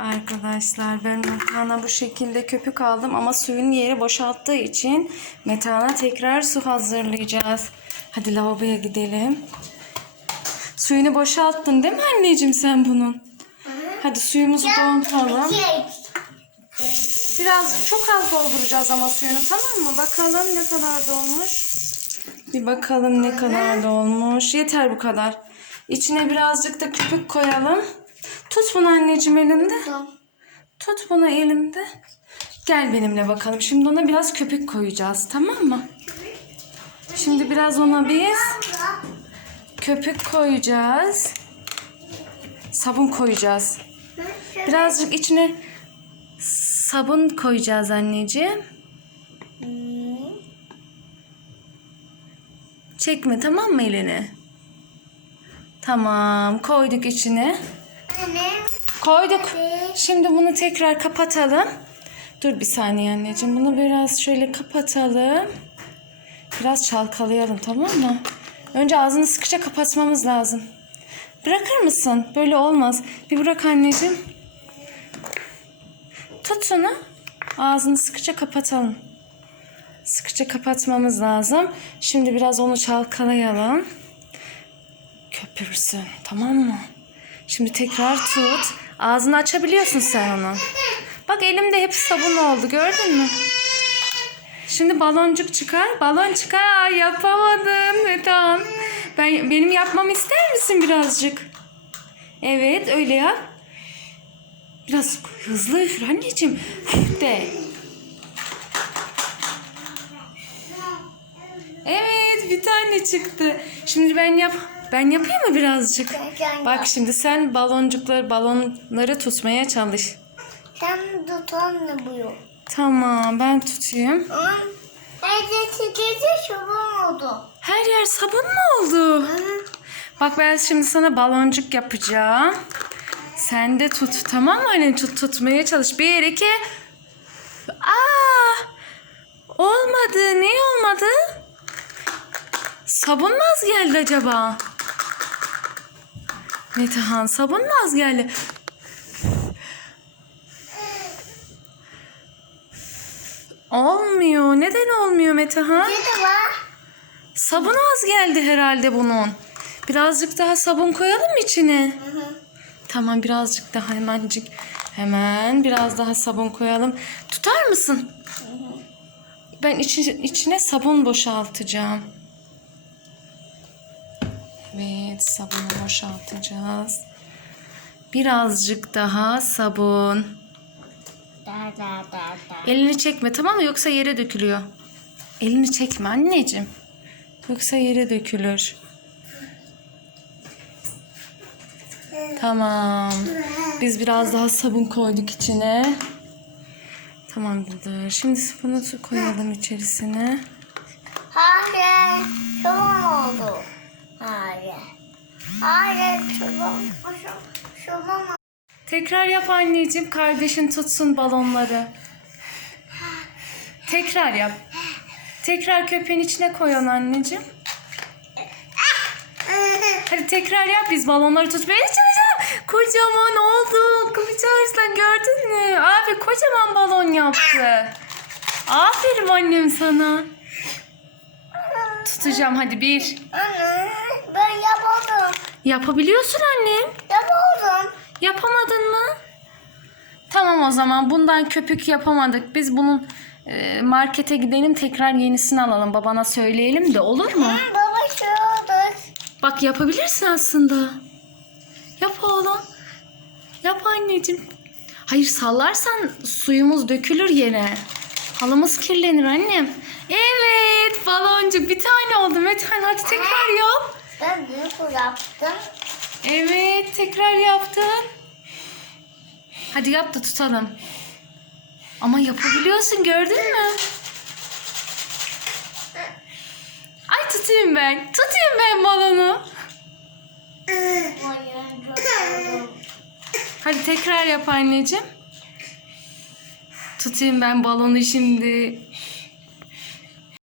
Arkadaşlar ben Metehan'a bu şekilde köpük aldım ama suyun yeri boşalttığı için Metehan'a tekrar su hazırlayacağız. Hadi lavaboya gidelim. Suyunu boşalttın değil mi anneciğim sen bunun? Hadi suyumuzu dolduralım. Biraz çok az dolduracağız ama suyunu tamam mı? Bakalım ne kadar dolmuş. Bir bakalım ne kadar dolmuş. Yeter bu kadar. İçine birazcık da köpük koyalım. Tut bunu anneciğim elinde. Tut bunu elinde. Gel benimle bakalım. Şimdi ona biraz köpük koyacağız. Tamam mı? Şimdi biraz ona biz köpük koyacağız. Sabun koyacağız. Birazcık içine sabun koyacağız anneciğim. Çekme tamam mı elini? Tamam koyduk içine. Koyduk. Şimdi bunu tekrar kapatalım. Dur bir saniye anneciğim. Bunu biraz şöyle kapatalım. Biraz çalkalayalım tamam mı? Önce ağzını sıkıca kapatmamız lazım. Bırakır mısın? Böyle olmaz. Bir bırak anneciğim. Tut şunu. Ağzını sıkıca kapatalım. Sıkıca kapatmamız lazım. Şimdi biraz onu çalkalayalım. Köpürsün. Tamam mı? Şimdi tekrar tut. Ağzını açabiliyorsun sen onu. Bak elimde hep sabun oldu. Gördün mü? Şimdi baloncuk çıkar. Balon çıkar. Yapamadım. Metan. Ben, benim yapmamı ister misin birazcık? Evet öyle yap. Biraz hızlı üfür anneciğim. De. Evet bir tane çıktı. Şimdi ben yap. Ben yapayım mı birazcık? Bak şimdi sen baloncukları, balonları tutmaya çalış. Sen tutan ne bu yok? Tamam ben tutayım. Evde çekildi şuban oldu. Her yer sabun mu oldu? Bak ben şimdi sana baloncuk yapacağım. Sen de tut tamam mı? Hani tut tutmaya çalış. Bir iki. Aa! Olmadı. Ne olmadı? Sabun mu az geldi acaba? Metehan sabun mu az geldi? Olmuyor. Neden olmuyor Metehan? Sabun az geldi herhalde bunun. Birazcık daha sabun koyalım içine? Tamam birazcık daha hemencik. Hemen biraz daha sabun koyalım. Tutar mısın? Ben içi, içine sabun boşaltacağım. Evet sabunu boşaltacağız. Birazcık daha sabun. Da da da da. Elini çekme tamam mı? Yoksa yere dökülüyor. Elini çekme anneciğim. Yoksa yere dökülür. Tamam. Biz biraz daha sabun koyduk içine. Tamamdır. Şimdi bunu su koyalım içerisine. Hayır. Şuban oldu. Hayır. Hayır. Şuban oldu. Tekrar yap anneciğim. Kardeşin tutsun balonları. Tekrar yap. Tekrar köpeğin içine koy anneciğim. Hadi tekrar yap biz balonları tutmaya çalışalım. Kocaman oldu. Kılıç Arslan gördün mü? Abi kocaman balon yaptı. Aferin annem sana. Tutacağım hadi bir. Anne ben yapamadım. Yapabiliyorsun annem. Yapamadım. Yapamadın mı? Tamam o zaman bundan köpük yapamadık. Biz bunun e, markete gidelim tekrar yenisini alalım. Babana söyleyelim de olur mu? Hı, Baba şu oldu. Bak yapabilirsin aslında. Yap oğlum. Yap anneciğim. Hayır sallarsan suyumuz dökülür yere. Halımız kirlenir annem. Evet baloncuk bir tane oldu Metehan hadi tekrar yap. Ben büyük yaptım. Evet tekrar yaptın. Hadi yap da tutalım. Ama yapabiliyorsun gördün mü? Ay tutayım ben. Tutayım ben balonu. Hadi tekrar yap anneciğim. Tutayım ben balonu şimdi.